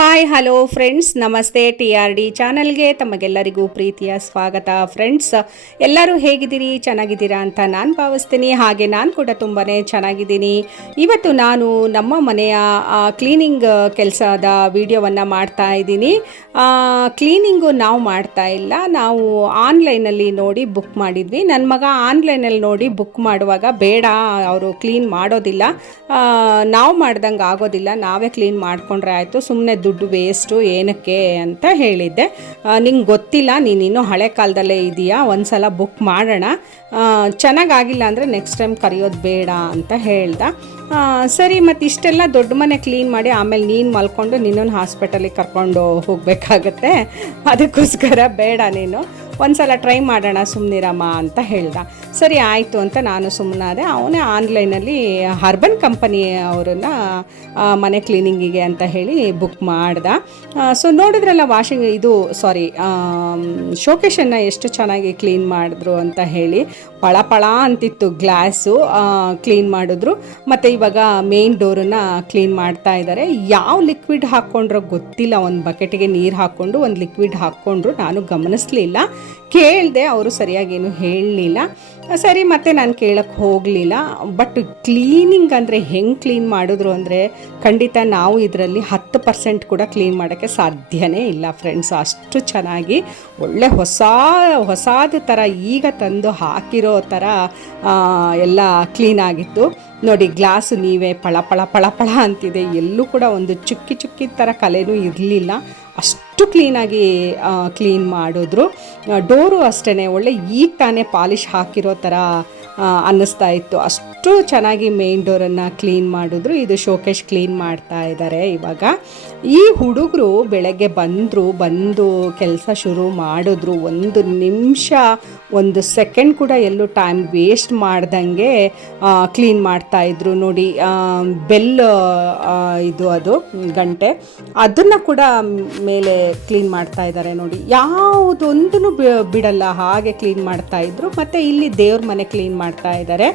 Hi hello friends, ನಮಸ್ತೆ. TRD ಚಾನಲ್ಗೆ ತಮಗೆಲ್ಲರಿಗೂ ಪ್ರೀತಿಯ ಸ್ವಾಗತ. ಫ್ರೆಂಡ್ಸ್, ಎಲ್ಲರೂ ಹೇಗಿದ್ದೀರಿ? ಚೆನ್ನಾಗಿದ್ದೀರಾ ಅಂತ ನಾನು ಭಾವಿಸ್ತೀನಿ. ಹಾಗೆ ನಾನು ಕೂಡ ತುಂಬಾ ಚೆನ್ನಾಗಿದ್ದೀನಿ. ಇವತ್ತು ನಾನು ನಮ್ಮ ಮನೆಯ ಕ್ಲೀನಿಂಗ್ ಕೆಲಸದ ವಿಡಿಯೋವನ್ನು ಮಾಡ್ತಾ ಇದ್ದೀನಿ. ಕ್ಲೀನಿಂಗು ನಾವು ಮಾಡ್ತಾ ಇಲ್ಲ, ನಾವು ಆನ್ಲೈನಲ್ಲಿ ನೋಡಿ ಬುಕ್ ಮಾಡಿದ್ವಿ. ನನ್ನ ಮಗ ಆನ್ಲೈನಲ್ಲಿ ನೋಡಿ ಬುಕ್ ಮಾಡುವಾಗ ಬೇಡ, ಅವರು ಕ್ಲೀನ್ ಮಾಡೋದಿಲ್ಲ, ನಾವು ಮಾಡ್ದಂಗೆ ಆಗೋದಿಲ್ಲ, ನಾವೇ ಕ್ಲೀನ್ ಮಾಡಿಕೊಂಡ್ರೆ ಆಯಿತು, ಸುಮ್ಮನೆ ದುಡ್ಡು ವೇಸ್ಟು ಏನಕ್ಕೆ ಅಂತ ಹೇಳಿದ್ದೆ. ನಿಂಗೆ ಗೊತ್ತಿಲ್ಲ, ನೀನು ಇನ್ನೂ ಹಳೆ ಕಾಲದಲ್ಲೇ ಇದೆಯಾ, ಒಂದು ಸಲ ಬುಕ್ ಮಾಡೋಣ, ಚೆನ್ನಾಗಾಗಿಲ್ಲ ಅಂದರೆ ನೆಕ್ಸ್ಟ್ ಟೈಮ್ ಕರೆಯೋದು ಬೇಡ ಅಂತ ಹೇಳ್ದ. ಸರಿ, ಮತ್ತು ಇಷ್ಟೆಲ್ಲ ದೊಡ್ಡ ಮನೆ ಕ್ಲೀನ್ ಮಾಡಿ ಆಮೇಲೆ ನೀನು ಮಲ್ಕೊಂಡು ನಿನ್ನನ್ನು ಹಾಸ್ಪಿಟಲಿಗೆ ಕರ್ಕೊಂಡು ಹೋಗಬೇಕಾಗತ್ತೆ, ಅದಕ್ಕೋಸ್ಕರ ಬೇಡ, ನೀನು ಒಂದು ಸಲ ಟ್ರೈ ಮಾಡೋಣ, ಸುಮ್ಮನಿರಮ್ಮ ಅಂತ ಹೇಳ್ದ. ಸರಿ ಆಯಿತು ಅಂತ ನಾನು ಸುಮ್ಮನಾದೆ. ಅವನೇ ಆನ್ಲೈನಲ್ಲಿ ಹರ್ಬನ್ ಕಂಪನಿ ಅವರನ್ನ ಮನೆ ಕ್ಲೀನಿಂಗಿಗೆ ಅಂತ ಹೇಳಿ ಬುಕ್ ಮಾಡ್ದ. ಸೊ ನೋಡಿದ್ರಲ್ಲ, ಶೋಕೇಶನ್ನು ಎಷ್ಟು ಚೆನ್ನಾಗಿ ಕ್ಲೀನ್ ಮಾಡಿದ್ರು ಅಂತ ಹೇಳಿ, ಪಳ ಅಂತಿತ್ತು ಗ್ಲಾಸು, ಕ್ಲೀನ್ ಮಾಡಿದ್ರು. ಮತ್ತು ಇವಾಗ ಮೇನ್ ಡೋರನ್ನು ಕ್ಲೀನ್ ಮಾಡ್ತಾ ಇದ್ದಾರೆ. ಯಾವ ಲಿಕ್ವಿಡ್ ಹಾಕ್ಕೊಂಡ್ರೋ ಗೊತ್ತಿಲ್ಲ, ಒಂದು ಬಕೆಟಿಗೆ ನೀರು ಹಾಕ್ಕೊಂಡು ಒಂದು ಲಿಕ್ವಿಡ್ ಹಾಕ್ಕೊಂಡ್ರು, ನಾನು ಗಮನಿಸಲಿಲ್ಲ, ಕೇಳಿದೆ, ಅವರು ಸರಿಯಾಗೇನು ಹೇಳಲಿಲ್ಲ. ಸರಿ, ಮತ್ತೆ ನಾನು ಕೇಳಕ್ಕೆ ಹೋಗಲಿಲ್ಲ. ಬಟ್ ಕ್ಲೀನಿಂಗ್ ಅಂದರೆ ಹೆಂಗೆ ಕ್ಲೀನ್ ಮಾಡಿದ್ರು ಅಂದರೆ ಖಂಡಿತ ನಾವು ಇದರಲ್ಲಿ 10% ಕೂಡ ಕ್ಲೀನ್ ಮಾಡೋಕ್ಕೆ ಸಾಧ್ಯನೇ ಇಲ್ಲ ಫ್ರೆಂಡ್ಸ್. ಅಷ್ಟು ಚೆನ್ನಾಗಿ ಒಳ್ಳೆ ಹೊಸದು ಥರ ಈಗ ತಂದು ಹಾಕಿರೋ ಥರ ಎಲ್ಲ ಕ್ಲೀನಾಗಿತ್ತು ನೋಡಿ. ಗ್ಲಾಸು ನೀವೇ ಪಳ ಅಂತಿದೆ, ಎಲ್ಲೂ ಕೂಡ ಒಂದು ಚುಕ್ಕಿ ಥರ ಕಲೆನೂ ಇರಲಿಲ್ಲ, ಅಷ್ಟು ಕ್ಲೀನಾಗಿ ಕ್ಲೀನ್ ಮಾಡಿದ್ರು. ಡೋರು ಅಷ್ಟೇ ಒಳ್ಳೆ ಈಗ ತಾನೇ ಪಾಲಿಷ್ ಹಾಕಿರೋ ಥರ ಅನ್ನಿಸ್ತಾ ಇತ್ತು, ಅಷ್ಟು ಚೆನ್ನಾಗಿ ಮೇನ್ ಡೋರನ್ನು ಕ್ಲೀನ್ ಮಾಡಿದ್ರು. ಇದು ಶೋಕೇಶ್ ಕ್ಲೀನ್ ಮಾಡ್ತಾ ಇದ್ದಾರೆ ಇವಾಗ. ಈ ಹುಡುಗರು ಬೆಳಗ್ಗೆ ಬಂದು ಕೆಲಸ ಶುರು ಮಾಡಿದ್ರು, ಒಂದು ನಿಮಿಷ ಒಂದು ಸೆಕೆಂಡ್ ಕೂಡ ಎಲ್ಲೂ ಟೈಮ್ ವೇಸ್ಟ್ ಮಾಡ್ದಂಗೆ ಕ್ಲೀನ್ ಮಾಡ್ತಾಯಿದ್ರು ನೋಡಿ. ಬೆಲ್ ಅದು ಗಂಟೆ, ಅದನ್ನು ಕೂಡ ಮೇಲೆ ಕ್ಲೀನ್ ಮಾಡ್ತಾ ಇದ್ದಾರೆ ನೋಡಿ, ಯಾವುದೊಂದೂ ಬಿಡಲ್ಲ, ಹಾಗೆ ಕ್ಲೀನ್ ಮಾಡ್ತಾಯಿದ್ರು. ಮತ್ತು ಇಲ್ಲಿ ದೇವ್ರ ಮನೆ ಕ್ಲೀನ್ ಮಾಡ್ತಾ ಇದ್ದಾರೆ,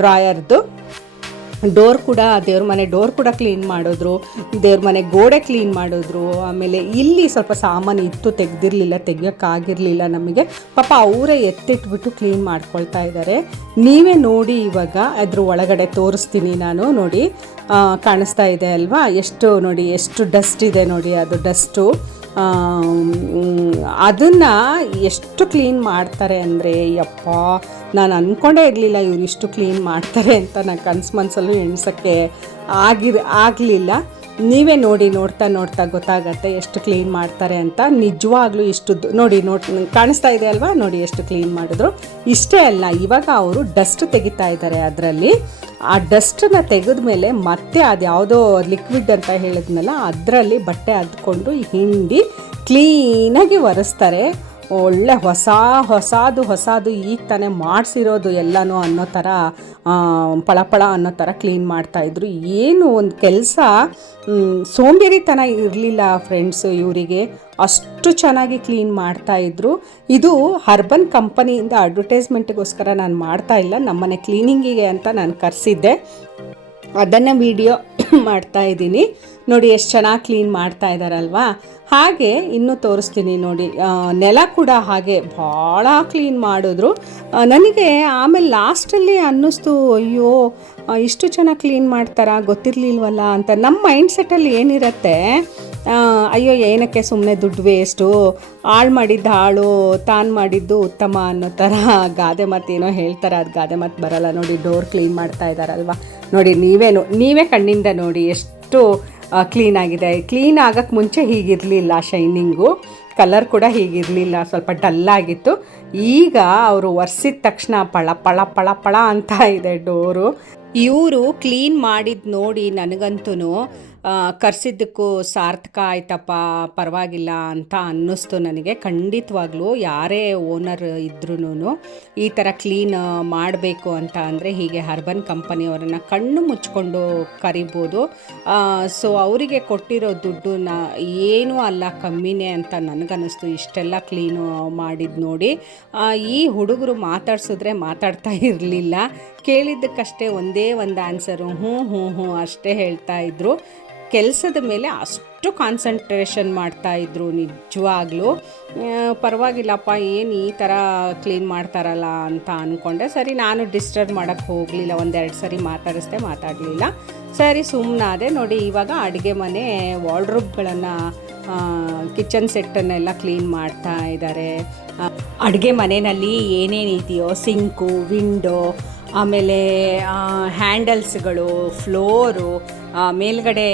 ಡ್ರಾಯರ್ದು ಡೋರ್ ಕೂಡ, ದೇವ್ರ ಮನೆ ಡೋರ್ ಕೂಡ ಕ್ಲೀನ್ ಮಾಡಿದ್ರು, ದೇವ್ರ ಮನೆ ಗೋಡೆ ಕ್ಲೀನ್ ಮಾಡಿದ್ರು. ಆಮೇಲೆ ಇಲ್ಲಿ ಸ್ವಲ್ಪ ಸಾಮಾನು ಇತ್ತು, ತೆಗಿಯೋಕ್ಕಾಗಿರಲಿಲ್ಲ ನಮಗೆ, ಪಾಪ ಅವರೇ ಎತ್ತಿಟ್ಬಿಟ್ಟು ಕ್ಲೀನ್ ಮಾಡ್ಕೊಳ್ತಾ ಇದ್ದಾರೆ. ನೀವೇ ನೋಡಿ, ಇವಾಗ ಅದ್ರ ಒಳಗಡೆ ತೋರಿಸ್ತೀನಿ ನಾನು. ನೋಡಿ, ಕಾಣಿಸ್ತಾ ಇದೆ ಅಲ್ವಾ, ಎಷ್ಟು ಡಸ್ಟ್ ಇದೆ ನೋಡಿ, ಅದು ಡಸ್ಟು. ಅದನ್ನು ಎಷ್ಟು ಕ್ಲೀನ್ ಮಾಡ್ತಾರೆ ಅಂದರೆ, ಯಪ್ಪ, ನಾನು ಅಂದ್ಕೊಂಡೇ ಇರಲಿಲ್ಲ ಇವರು ಇಷ್ಟು ಕ್ಲೀನ್ ಮಾಡ್ತಾರೆ ಅಂತ. ನಾನು ಮನಸ್ಸಲ್ಲೂ ಎಣ್ಸೋಕ್ಕೆ ಆಗಲಿಲ್ಲ. ನೀವೇ ನೋಡ್ತಾ ಗೊತ್ತಾಗತ್ತೆ ಎಷ್ಟು ಕ್ಲೀನ್ ಮಾಡ್ತಾರೆ ಅಂತ. ನಿಜವಾಗ್ಲೂ ಇಷ್ಟು ನೋಡಿ ಕಾಣಿಸ್ತಾ ಇದೆ ಅಲ್ವಾ, ನೋಡಿ ಎಷ್ಟು ಕ್ಲೀನ್ ಮಾಡಿದ್ರು. ಇಷ್ಟೇ ಅಲ್ಲ, ಇವಾಗ ಅವರು ಡಸ್ಟ್ ತೆಗಿತಾ ಇದ್ದಾರೆ. ಅದರಲ್ಲಿ ಆ ಡಸ್ಟನ್ನು ತೆಗೆದ ಮೇಲೆ ಮತ್ತೆ ಅದು ಯಾವುದೋ ಲಿಕ್ವಿಡ್ ಅಂತ ಹೇಳಿದ್ನಲ್ಲ, ಅದರಲ್ಲಿ ಬಟ್ಟೆ ಅದ್ಕೊಂಡು ಹಿಂಡಿ ಕ್ಲೀನಾಗಿ ಒರೆಸ್ತಾರೆ. ಒಳ್ಳೆ ಹೊಸದು ಈಗ ತಾನೇ ಮಾಡಿಸಿರೋದು ಎಲ್ಲನೂ ಅನ್ನೋ ಥರ, ಪಳ ಅನ್ನೋ ಥರ ಕ್ಲೀನ್ ಮಾಡ್ತಾಯಿದ್ರು. ಏನು ಒಂದು ಕೆಲಸ ಸೋಂಬೇರಿತನ ಇರಲಿಲ್ಲ ಫ್ರೆಂಡ್ಸು ಇವರಿಗೆ, ಅಷ್ಟು ಚೆನ್ನಾಗಿ ಕ್ಲೀನ್ ಮಾಡ್ತಾಯಿದ್ರು. ಇದು ಹರ್ಬನ್ ಕಂಪನಿಯಿಂದ ಅಡ್ವರ್ಟೈಸ್ಮೆಂಟಿಗೋಸ್ಕರ ನಾನು ಮಾಡ್ತಾ ಇಲ್ಲ, ನಮ್ಮನೆ ಕ್ಲೀನಿಂಗಿಗೆ ಅಂತ ನಾನು ಕರೆಸಿದ್ದೆ, ಅದನ್ನು ವಿಡಿಯೋ ಮಾಡ್ತಾ ಇದ್ದೀನಿ ನೋಡಿ. ಎಷ್ಟು ಚೆನ್ನಾಗಿ ಕ್ಲೀನ್ ಮಾಡ್ತಾ ಇದ್ದಾರಲ್ವಾ. ಹಾಗೆ ಇನ್ನೂ ತೋರಿಸ್ತೀನಿ ನೋಡಿ, ನೆಲ ಕೂಡ ಹಾಗೆ ಭಾಳ ಕ್ಲೀನ್ ಮಾಡಿದ್ರು. ನನಗೆ ಆಮೇಲೆ ಲಾಸ್ಟಲ್ಲಿ ಅನ್ನಿಸ್ತು, ಅಯ್ಯೋ ಇಷ್ಟು ಚೆನ್ನಾಗಿ ಕ್ಲೀನ್ ಮಾಡ್ತಾರಾ, ಗೊತ್ತಿರಲಿಲ್ವಲ್ಲ ಅಂತ. ನಮ್ಮ ಮೈಂಡ್ಸೆಟ್ಟಲ್ಲಿ ಏನಿರುತ್ತೆ, ಅಯ್ಯೋ ಏನಕ್ಕೆ ಸುಮ್ಮನೆ ದುಡ್ಡು ವೇಸ್ಟು, ಹಾಳು ಮಾಡಿದ್ದು ಹಾಳು, ತಾನು ಮಾಡಿದ್ದು ಉತ್ತಮ ಅನ್ನೋ ಥರ ಗಾದೆ ಮಾತೇನೋ ಹೇಳ್ತಾರೆ, ಅದು ಗಾದೆ ಮಾತು ಬರಲ್ಲ ನೋಡಿ. ಡೋರ್ ಕ್ಲೀನ್ ಮಾಡ್ತಾ ಇದ್ದಾರಲ್ವ ನೋಡಿ, ನೀವೇ ಕಣ್ಣಿಂದ ನೋಡಿ ಎಷ್ಟು ಕ್ಲೀನ್ ಆಗಿದೆ. ಕ್ಲೀನ್ ಆಗೋಕ್ಕೆ ಮುಂಚೆ ಹೀಗಿರಲಿಲ್ಲ, ಶೈನಿಂಗು ಕಲರ್ ಕೂಡ ಹೀಗಿರಲಿಲ್ಲ, ಸ್ವಲ್ಪ ಡಲ್ಲಾಗಿತ್ತು. ಈಗ ಅವರು ಒರೆಸಿದ ತಕ್ಷಣ ಪಳ ಅಂತ ಇದೆ ಡೋರು. ಇವರು ಕ್ಲೀನ್ ಮಾಡಿದ್ದು ನೋಡಿ ನನಗಂತೂ ಕರೆಸಿದ್ದಕ್ಕೂ ಸಾರ್ಥಕ ಆಯ್ತಪ್ಪ, ಪರವಾಗಿಲ್ಲ ಅಂತ ಅನ್ನಿಸ್ತು ನನಗೆ. ಖಂಡಿತವಾಗ್ಲೂ ಯಾರೇ ಓನರ್ ಇದ್ರೂ ಈ ಥರ ಕ್ಲೀನ್ ಮಾಡಬೇಕು ಅಂತ ಅಂದರೆ ಹೀಗೆ ಹರ್ಬನ್ ಕಂಪನಿಯವರನ್ನು ಕಣ್ಣು ಮುಚ್ಕೊಂಡು ಕರಿಬೋದು. ಸೊ ಅವರಿಗೆ ಕೊಟ್ಟಿರೋ ದುಡ್ಡು ಏನೂ ಅಲ್ಲ, ಕಮ್ಮಿನೇ ಅಂತ ನನಗನ್ನಿಸ್ತು, ಇಷ್ಟೆಲ್ಲ ಕ್ಲೀನು ಮಾಡಿದ್ದು ನೋಡಿ. ಈ ಹುಡುಗರು ಮಾತಾಡ್ಸಿದ್ರೆ ಮಾತಾಡ್ತಾ ಇರಲಿಲ್ಲ, ಕೇಳಿದ್ದಕ್ಕಷ್ಟೇ ಒಂದೇ ಒಂದು ಆನ್ಸರು ಹ್ಞೂ ಅಷ್ಟೇ ಹೇಳ್ತಾ ಇದ್ರು. ಕೆಲಸದ ಮೇಲೆ ಅಷ್ಟು ಕಾನ್ಸಂಟ್ರೇಷನ್ ಮಾಡ್ತಾಯಿದ್ರು. ನಿಜವಾಗ್ಲೂ ಪರವಾಗಿಲ್ಲಪ್ಪ, ಏನು ಈ ಥರ ಕ್ಲೀನ್ ಮಾಡ್ತಾರಲ್ಲ ಅಂತ ಅಂದ್ಕೊಂಡೆ. ಸರಿ, ನಾನು ಡಿಸ್ಟರ್ಬ್ ಮಾಡೋಕ್ಕೆ ಹೋಗಲಿಲ್ಲ. ಒಂದೆರಡು ಸರಿ ಮಾತಾಡಲಿಲ್ಲ. ಸರಿ, ಸುಮ್ಮನಾದೆ. ನೋಡಿ, ಇವಾಗ ಅಡುಗೆ ಮನೆ ವಾರ್ಡ್ರೋಬ್ಗಳನ್ನು, ಕಿಚನ್ ಸೆಟ್ಟನ್ನೆಲ್ಲ ಕ್ಲೀನ್ ಮಾಡ್ತಾ ಇದ್ದಾರೆ. ಅಡುಗೆ ಮನೆಯಲ್ಲಿ ಏನೇನಿದೆಯೋ, ಸಿಂಕು, ವಿಂಡೋ, ಆಮೇಲೆ ಹ್ಯಾಂಡಲ್ಸ್ಗಳು, ಫ್ಲೋರು, ಮೇಲ್ಗಡೆ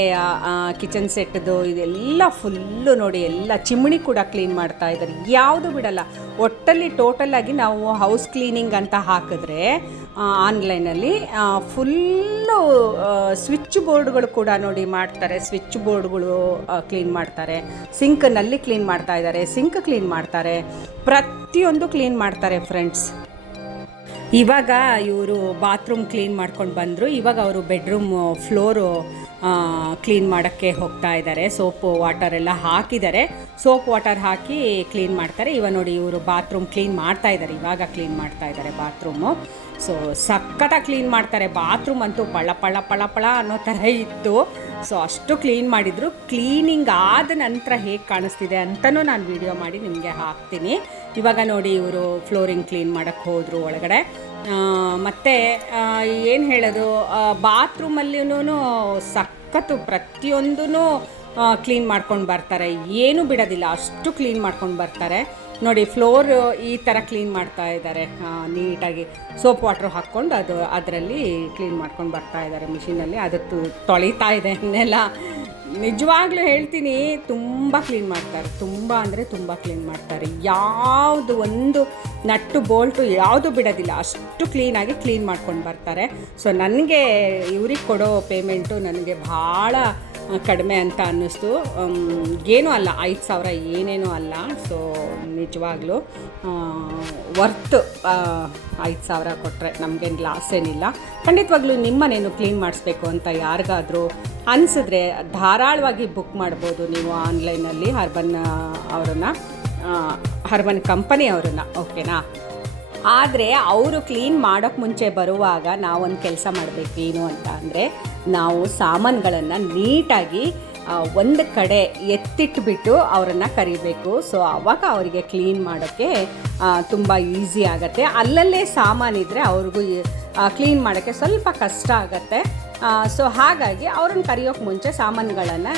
ಕಿಚನ್ ಸೆಟ್ದು ಇದೆಲ್ಲ ಫುಲ್ಲು ನೋಡಿ, ಎಲ್ಲ ಚಿಮಣಿ ಕೂಡ ಕ್ಲೀನ್ ಮಾಡ್ತಾ ಇದ್ದಾರೆ. ಯಾವುದು ಬಿಡಲ್ಲ. ಒಟ್ಟಲ್ಲಿ ಟೋಟಲಾಗಿ ನಾವು ಹೌಸ್ ಕ್ಲೀನಿಂಗ್ ಅಂತ ಹಾಕಿದ್ರೆ ಆನ್ಲೈನಲ್ಲಿ ಫುಲ್ಲು ಸ್ವಿಚ್ ಬೋರ್ಡ್ಗಳು ಕೂಡ ನೋಡಿ ಮಾಡ್ತಾರೆ. ಸ್ವಿಚ್ ಬೋರ್ಡ್ಗಳು ಕ್ಲೀನ್ ಮಾಡ್ತಾರೆ. ಸಿಂಕ್ನಲ್ಲಿ ಕ್ಲೀನ್ ಮಾಡ್ತಾ ಇದ್ದಾರೆ. ಸಿಂಕ್ ಕ್ಲೀನ್ ಮಾಡ್ತಾರೆ. ಪ್ರತಿಯೊಂದು ಕ್ಲೀನ್ ಮಾಡ್ತಾರೆ ಫ್ರೆಂಡ್ಸ್. ಇವಾಗ ಇವರು ಬಾತ್ರೂಮ್ ಕ್ಲೀನ್ ಮಾಡ್ಕೊಂಡು ಬಂದರು. ಇವಾಗ ಅವರು ಬೆಡ್ರೂಮ್ ಫ್ಲೋರು ಕ್ಲೀನ್ ಮಾಡೋಕ್ಕೆ ಹೋಗ್ತಾ ಇದ್ದಾರೆ. ಸೋಪು ವಾಟರೆಲ್ಲ ಹಾಕಿದ್ದಾರೆ. ಸೋಪ್ ವಾಟರ್ ಹಾಕಿ ಕ್ಲೀನ್ ಮಾಡ್ತಾರೆ. ಇವಾಗ ನೋಡಿ, ಇವರು ಬಾತ್ರೂಮ್ ಕ್ಲೀನ್ ಮಾಡ್ತಾ ಇದ್ದಾರೆ. ಇವಾಗ ಕ್ಲೀನ್ ಮಾಡ್ತಾ ಇದ್ದಾರೆ ಬಾತ್ರೂಮು. ಸೊ ಸಖತ್ತಾಗಿ ಕ್ಲೀನ್ ಮಾಡ್ತಾರೆ. ಬಾತ್ರೂಮ್ ಅಂತೂ ಪಳ ಪಳ ಪಳ ಪಳ ಅನ್ನೋ ಥರ ಇತ್ತು. ಸೊ ಅಷ್ಟು ಕ್ಲೀನ್ ಮಾಡಿದರು. ಕ್ಲೀನಿಂಗ್ ಆದ ನಂತರ ಹೇಗೆ ಕಾಣಿಸ್ತಿದೆ ಅಂತಲೂ ನಾನು ವಿಡಿಯೋ ಮಾಡಿ ನಿಮಗೆ ಹಾಕ್ತೀನಿ. ಇವಾಗ ನೋಡಿ, ಇವರು ಫ್ಲೋರಿಂಗ್ ಕ್ಲೀನ್ ಮಾಡೋಕ್ಕೆ ಹೋದರು ಒಳಗಡೆ. ಮತ್ತು ಏನು ಹೇಳೋದು, ಬಾತ್ರೂಮಲ್ಲಿನೂ ಸಖತ್ತು ಪ್ರತಿಯೊಂದೂ ಕ್ಲೀನ್ ಮಾಡ್ಕೊಂಡು ಬರ್ತಾರೆ. ಏನೂ ಬಿಡೋದಿಲ್ಲ, ಅಷ್ಟು ಕ್ಲೀನ್ ಮಾಡ್ಕೊಂಡು ಬರ್ತಾರೆ. ನೋಡಿ, ಫ್ಲೋರ್ ಈ ಥರ ಕ್ಲೀನ್ ಮಾಡ್ತಾ ಇದ್ದಾರೆ ನೀಟಾಗಿ. ಸೋಪ್ ವಾಟ್ರ್ ಹಾಕ್ಕೊಂಡು ಅದರಲ್ಲಿ ಕ್ಲೀನ್ ಮಾಡ್ಕೊಂಡು ಬರ್ತಾ ಇದ್ದಾರೆ ಮಿಷಿನಲ್ಲಿ. ಅದು ತೊಳಿತಾ ಇದೆ ಅನ್ನೆಲ್ಲ. ನಿಜವಾಗ್ಲೂ ಹೇಳ್ತೀನಿ, ತುಂಬ ಕ್ಲೀನ್ ಮಾಡ್ತಾರೆ. ತುಂಬ ಅಂದರೆ ತುಂಬ ಕ್ಲೀನ್ ಮಾಡ್ತಾರೆ. ಯಾವುದು ಒಂದು ನಟ್ಟು ಬೋಲ್ಟು ಯಾವುದು ಬಿಡೋದಿಲ್ಲ, ಅಷ್ಟು ಕ್ಲೀನಾಗಿ ಕ್ಲೀನ್ ಮಾಡ್ಕೊಂಡು ಬರ್ತಾರೆ. ಸೊ ನನಗೆ ಇವ್ರಿಗೆ ಕೊಡೋ ಪೇಮೆಂಟು ನನಗೆ ಭಾಳ ಕಡಿಮೆ ಅಂತ ಅನ್ನಿಸ್ತು. ಏನೂ ಅಲ್ಲ, 5,000 ಏನೇನೂ ಅಲ್ಲ. ಸೊ ನಿಜವಾಗ್ಲೂ ವರ್ತ್ 5,000 ಕೊಟ್ಟರೆ ನಮಗೇನು ಲಾಸ್ ಏನಿಲ್ಲ. ಖಂಡಿತವಾಗ್ಲೂ ನಿಮ್ಮನೇನು ಕ್ಲೀನ್ ಮಾಡಿಸ್ಬೇಕು ಅಂತ ಯಾರಿಗಾದರೂ ಅನಿಸಿದ್ರೆ ಧಾರಾಳವಾಗಿ ಬುಕ್ ಮಾಡ್ಬೋದು ನೀವು ಆನ್ಲೈನಲ್ಲಿ ಹರ್ಬನ್ ಕಂಪನಿ ಅವರನ್ನು, ಓಕೆನಾ. ಆದರೆ ಅವರು ಕ್ಲೀನ್ ಮಾಡೋಕ್ಕೆ ಮುಂಚೆ ಬರುವಾಗ ನಾವೊಂದು ಕೆಲಸ ಮಾಡಬೇಕು. ಏನು ಅಂತ ಅಂದರೆ, ನಾವು ಸಾಮಾನುಗಳನ್ನು ನೀಟಾಗಿ ಒಂದು ಕಡೆ ಎತ್ತಿಟ್ಬಿಟ್ಟು ಅವರನ್ನು ಕರಿಬೇಕು. ಸೊ ಆವಾಗ ಅವರಿಗೆ ಕ್ಲೀನ್ ಮಾಡೋಕ್ಕೆ ತುಂಬ ಈಸಿ ಆಗುತ್ತೆ. ಅಲ್ಲಲ್ಲೇ ಸಾಮಾನಿದ್ರೆ ಅವ್ರಿಗೂ ಕ್ಲೀನ್ ಮಾಡೋಕ್ಕೆ ಸ್ವಲ್ಪ ಕಷ್ಟ ಆಗುತ್ತೆ. ಸೊ ಹಾಗಾಗಿ ಅವ್ರನ್ನ ಕರೆಯೋಕ್ಕೆ ಮುಂಚೆ ಸಾಮಾನುಗಳನ್ನು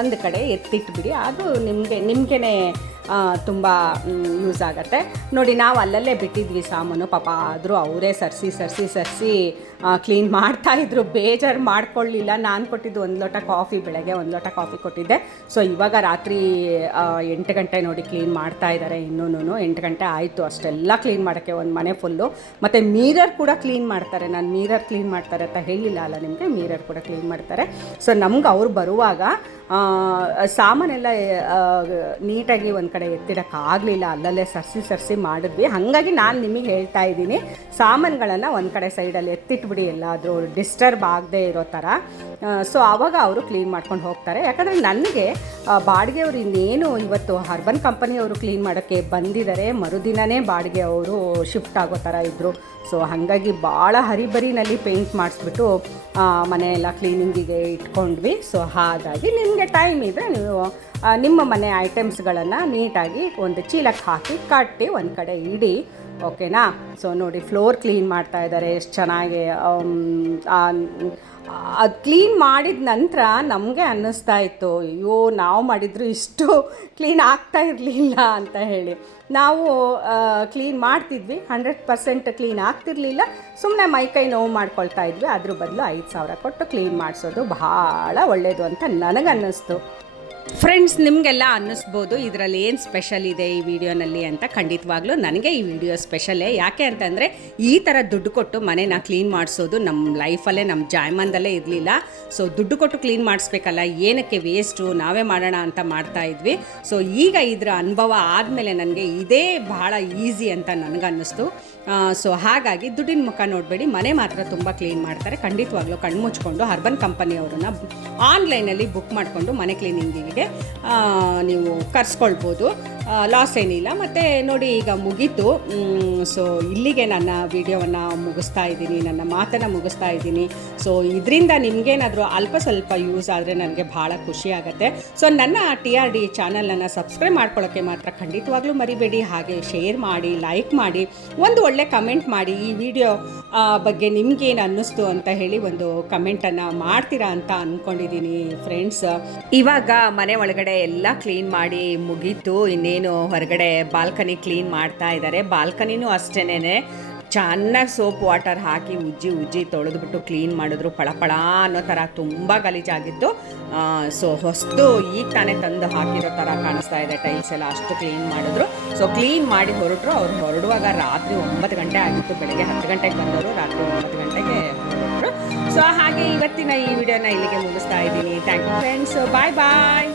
ಒಂದು ಕಡೆ ಎತ್ತಿಟ್ಬಿಡಿ. ಅದು ನಿಮಗೇ ತುಂಬ ಯೂಸ್ ಆಗುತ್ತೆ. ನೋಡಿ, ನಾವು ಅಲ್ಲಲ್ಲೇ ಬಿಟ್ಟಿದ್ವಿ ಸಾಮಾನು. ಪಾಪ ಆದರೂ ಅವರೇ ಸರಿಸಿ ಕ್ಲೀನ್ ಮಾಡ್ತಾಯಿದ್ರು. ಬೇಜಾರು ಮಾಡ್ಕೊಳ್ಳಿಲ್ಲ. ನಾನು ಕೊಟ್ಟಿದ್ದು 1 ಲೋಟ ಕಾಫಿ, ಬೆಳಗ್ಗೆ 1 ಲೋಟ ಕಾಫಿ ಕೊಟ್ಟಿದ್ದೆ. ಸೊ ಇವಾಗ ರಾತ್ರಿ 8 ಗಂಟೆ ನೋಡಿ ಕ್ಲೀನ್ ಮಾಡ್ತಾ ಇದ್ದಾರೆ. ಇನ್ನೂ 8 ಗಂಟೆ ಆಯಿತು ಅಷ್ಟೆಲ್ಲ ಕ್ಲೀನ್ ಮಾಡೋಕ್ಕೆ, ಒಂದು ಮನೆ ಫುಲ್ಲು. ಮತ್ತು ಮಿರರ್ ಕೂಡ ಕ್ಲೀನ್ ಮಾಡ್ತಾರೆ. ನಾನು ಮಿರರ್ ಕ್ಲೀನ್ ಮಾಡ್ತಾರೆ ಅಂತ ಹೇಳಿಲ್ಲ ಅಲ್ಲ ನಿಮಗೆ, ಮಿರರ್ ಕೂಡ ಕ್ಲೀನ್ ಮಾಡ್ತಾರೆ. ಸೊ ನಮ್ಗೆ ಅವ್ರು ಬರುವಾಗ ಸಾಮಾನೆಲ್ಲ ನೀಟಾಗಿ ಒಂದು ಕಡೆ ಎತ್ತಿಡೋಕ್ಕಾಗಲಿಲ್ಲ. ಅಲ್ಲಲ್ಲೇ ಸರಿಸಿ ಮಾಡಿದ್ವಿ. ಹಾಗಾಗಿ ನಾನು ನಿಮಗೆ ಹೇಳ್ತಾ ಇದ್ದೀನಿ, ಸಾಮಾನುಗಳನ್ನು ಒಂದು ಕಡೆ ಸೈಡಲ್ಲಿ ಎತ್ತಿಟ್ಬಿಡಿ, ಎಲ್ಲಾದರೂ ಡಿಸ್ಟರ್ಬ್ ಆಗದೆ ಇರೋ ಥರ. ಸೊ ಆವಾಗ ಅವರು ಕ್ಲೀನ್ ಮಾಡ್ಕೊಂಡು ಹೋಗ್ತಾರೆ. ಯಾಕಂದರೆ ನನಗೆ ಬಾಡಿಗೆಯವರು ಇನ್ನೇನು ಇವತ್ತು ಹರ್ಬನ್ ಕಂಪನಿಯವರು ಕ್ಲೀನ್ ಮಾಡೋಕ್ಕೆ ಬಂದಿದ್ದಾರೆ. ಮರುದಿನವೇ ಬಾಡಿಗೆ ಅವರು ಶಿಫ್ಟ್ ಆಗೋ ಥರ ಇದ್ದರು. ಸೊ ಹಾಗಾಗಿ ಭಾಳ ಹರಿಬರಿನಲ್ಲಿ ಪೇಂಟ್ ಮಾಡಿಸ್ಬಿಟ್ಟು ಮನೆಯೆಲ್ಲ ಕ್ಲೀನಿಂಗಿಗೆ ಇಟ್ಕೊಂಡ್ವಿ. ಸೊ ಹಾಗಾಗಿ ನಿಮಗೆ ಟೈಮ್ ಇದ್ದರೆ ನೀವು ನಿಮ್ಮ ಮನೆ ಐಟಮ್ಸ್ಗಳನ್ನು ನೀಟಾಗಿ ಒಂದು ಚೀಲಕ್ಕೆ ಹಾಕಿ ಕಟ್ಟಿ ಒಂದು ಕಡೆ ಇಡಿ, ಓಕೆನಾ. ಸೊ ನೋಡಿ, ಫ್ಲೋರ್ ಕ್ಲೀನ್ ಮಾಡ್ತಾ ಇದ್ದಾರೆ ಎಷ್ಟು ಚೆನ್ನಾಗಿ. ಅದು ಕ್ಲೀನ್ ಮಾಡಿದ ನಂತರ ನಮಗೆ ಅನ್ನಿಸ್ತಾ ಇತ್ತು, ಅಯ್ಯೋ ನಾವು ಮಾಡಿದ್ರು ಇಷ್ಟು ಕ್ಲೀನ್ ಆಗ್ತಾ ಇರಲಿಲ್ಲ ಅಂತ ಹೇಳಿ. ನಾವು ಕ್ಲೀನ್ ಮಾಡ್ತಿದ್ವಿ, 100% ಕ್ಲೀನ್ ಆಗ್ತಿರಲಿಲ್ಲ. ಸುಮ್ಮನೆ ಮೈಕೈ ನೋವು ಮಾಡ್ಕೊಳ್ತಾ ಇದ್ವಿ. ಅದ್ರ ಬದಲು 5,000 ಕೊಟ್ಟು ಕ್ಲೀನ್ ಮಾಡಿಸೋದು ಭಾಳ ಒಳ್ಳೆಯದು ಅಂತ ನನಗನ್ನಿಸ್ತು. ಫ್ರೆಂಡ್ಸ್, ನಿಮಗೆಲ್ಲ ಅನ್ನಿಸ್ಬೋದು ಇದರಲ್ಲಿ ಏನು ಸ್ಪೆಷಲ್ ಇದೆ ಈ ವಿಡಿಯೋನಲ್ಲಿ ಅಂತ. ಖಂಡಿತವಾಗ್ಲೂ ನನಗೆ ಈ ವಿಡಿಯೋ ಸ್ಪೆಷಲ್ಲೇ. ಯಾಕೆ ಅಂತಂದರೆ, ಈ ಥರ ದುಡ್ಡು ಕೊಟ್ಟು ಮನೆನ ಕ್ಲೀನ್ ಮಾಡಿಸೋದು ನಮ್ಮ ಲೈಫಲ್ಲೇ, ನಮ್ಮ ಜಾಯಮಾನದಲ್ಲೇ ಇರಲಿಲ್ಲ. ಸೊ ದುಡ್ಡು ಕೊಟ್ಟು ಕ್ಲೀನ್ ಮಾಡಿಸ್ಬೇಕಲ್ಲ, ಏನಕ್ಕೆ ವೇಸ್ಟು, ನಾವೇ ಮಾಡೋಣ ಅಂತ ಮಾಡ್ತಾಯಿದ್ವಿ. ಸೊ ಈಗ ಇದರ ಅನುಭವ ಆದಮೇಲೆ ನನಗೆ ಇದೇ ಭಾಳ ಈಸಿ ಅಂತ ನನಗನ್ನಿಸ್ತು. ಸೊ ಹಾಗಾಗಿ ದುಡ್ಡಿನ ಮುಖ ನೋಡಬೇಡಿ, ಮನೆ ಮಾತ್ರ ತುಂಬ ಕ್ಲೀನ್ ಮಾಡ್ತಾರೆ. ಖಂಡಿತವಾಗ್ಲೂ ಕಣ್ಮುಚ್ಕೊಂಡು ಹರ್ಬನ್ ಕಂಪನಿಯವ್ರನ್ನ ಆನ್ಲೈನಲ್ಲಿ ಬುಕ್ ಮಾಡಿಕೊಂಡು ಮನೆ ಕ್ಲೀನಿಂಗಿಗೆ ಹಾಗೆ ನೀವು ಕರ್ಸ್ಕೊಳ್ಬೋದು, ಲಾಸ್ ಏನಿಲ್ಲ. ಮತ್ತು ನೋಡಿ ಈಗ ಮುಗೀತು. ಸೊ ಇಲ್ಲಿಗೆ ನನ್ನ ವಿಡಿಯೋವನ್ನು ಮುಗಿಸ್ತಾ ಇದ್ದೀನಿ, ನನ್ನ ಮಾತನ್ನು ಮುಗಿಸ್ತಾ ಇದ್ದೀನಿ. ಸೊ ಇದರಿಂದ ನಿಮಗೇನಾದರೂ ಅಲ್ಪ ಸ್ವಲ್ಪ ಯೂಸ್ ಆದರೆ ನನಗೆ ಭಾಳ ಖುಷಿ ಆಗುತ್ತೆ. ಸೊ ನನ್ನ TRD ಚಾನಲನ್ನು ಸಬ್ಸ್ಕ್ರೈಬ್ ಮಾಡ್ಕೊಳ್ಳೋಕ್ಕೆ ಮಾತ್ರ ಖಂಡಿತವಾಗ್ಲೂ ಮರಿಬೇಡಿ. ಹಾಗೆ ಶೇರ್ ಮಾಡಿ, ಲೈಕ್ ಮಾಡಿ, ಒಂದು ಒಳ್ಳೆ ಕಮೆಂಟ್ ಮಾಡಿ. ಈ ವಿಡಿಯೋ ಬಗ್ಗೆ ನಿಮ್ಗೇನು ಅನ್ನಿಸ್ತು ಅಂತ ಹೇಳಿ ಒಂದು ಕಮೆಂಟನ್ನು ಮಾಡ್ತೀರಾ ಅಂತ ಅಂದ್ಕೊಂಡಿದ್ದೀನಿ ಫ್ರೆಂಡ್ಸ್. ಇವಾಗ ಮನೆ ಒಳಗಡೆ ಎಲ್ಲ ಕ್ಲೀನ್ ಮಾಡಿ ಮುಗೀತು. ಇನ್ನೇನು ಹೊರಗಡೆ ಬಾಲ್ಕನಿ ಕ್ಲೀನ್ ಮಾಡ್ತಾ ಇದ್ದಾರೆ. ಬಾಲ್ಕನಿನೂ ಅಷ್ಟೇನೆ ಚೆನ್ನಾಗಿ ಸೋಪ್ ವಾಟರ್ ಹಾಕಿ ಉಜ್ಜಿ ತೊಳೆದ್ಬಿಟ್ಟು ಕ್ಲೀನ್ ಮಾಡಿದ್ರು. ಪಳಪಳ ಅನ್ನೋ ಥರ ತುಂಬ ಗಲೀಜಾಗಿತ್ತು. ಸೊ ಹೊಸದು ಈಗ ತಾನೇ ತಂದು ಹಾಕಿರೋ ಥರ ಕಾಣಿಸ್ತಾ ಇದೆ. ಟೈಲ್ಸ್ ಎಲ್ಲ ಅಷ್ಟು ಕ್ಲೀನ್ ಮಾಡಿದ್ರು. ಸೊ ಕ್ಲೀನ್ ಮಾಡಿ ಹೊರಟರು. ಅವ್ರು ಹೊರಡುವಾಗ ರಾತ್ರಿ 9 ಗಂಟೆ ಆಗಿತ್ತು. ಬೆಳಗ್ಗೆ 10 ಗಂಟೆಗೆ ಬಂದವರು, ರಾತ್ರಿ 9 ಗಂಟೆಗೆ ಹೊರಟರು. ಸೊ ಹಾಗೆ ಇವತ್ತಿನ ಈ ವಿಡಿಯೋನ ಇಲ್ಲಿಗೆ ಮುಗಿಸ್ತಾ ಇದ್ದೀನಿ. Thank you friends, bye bye.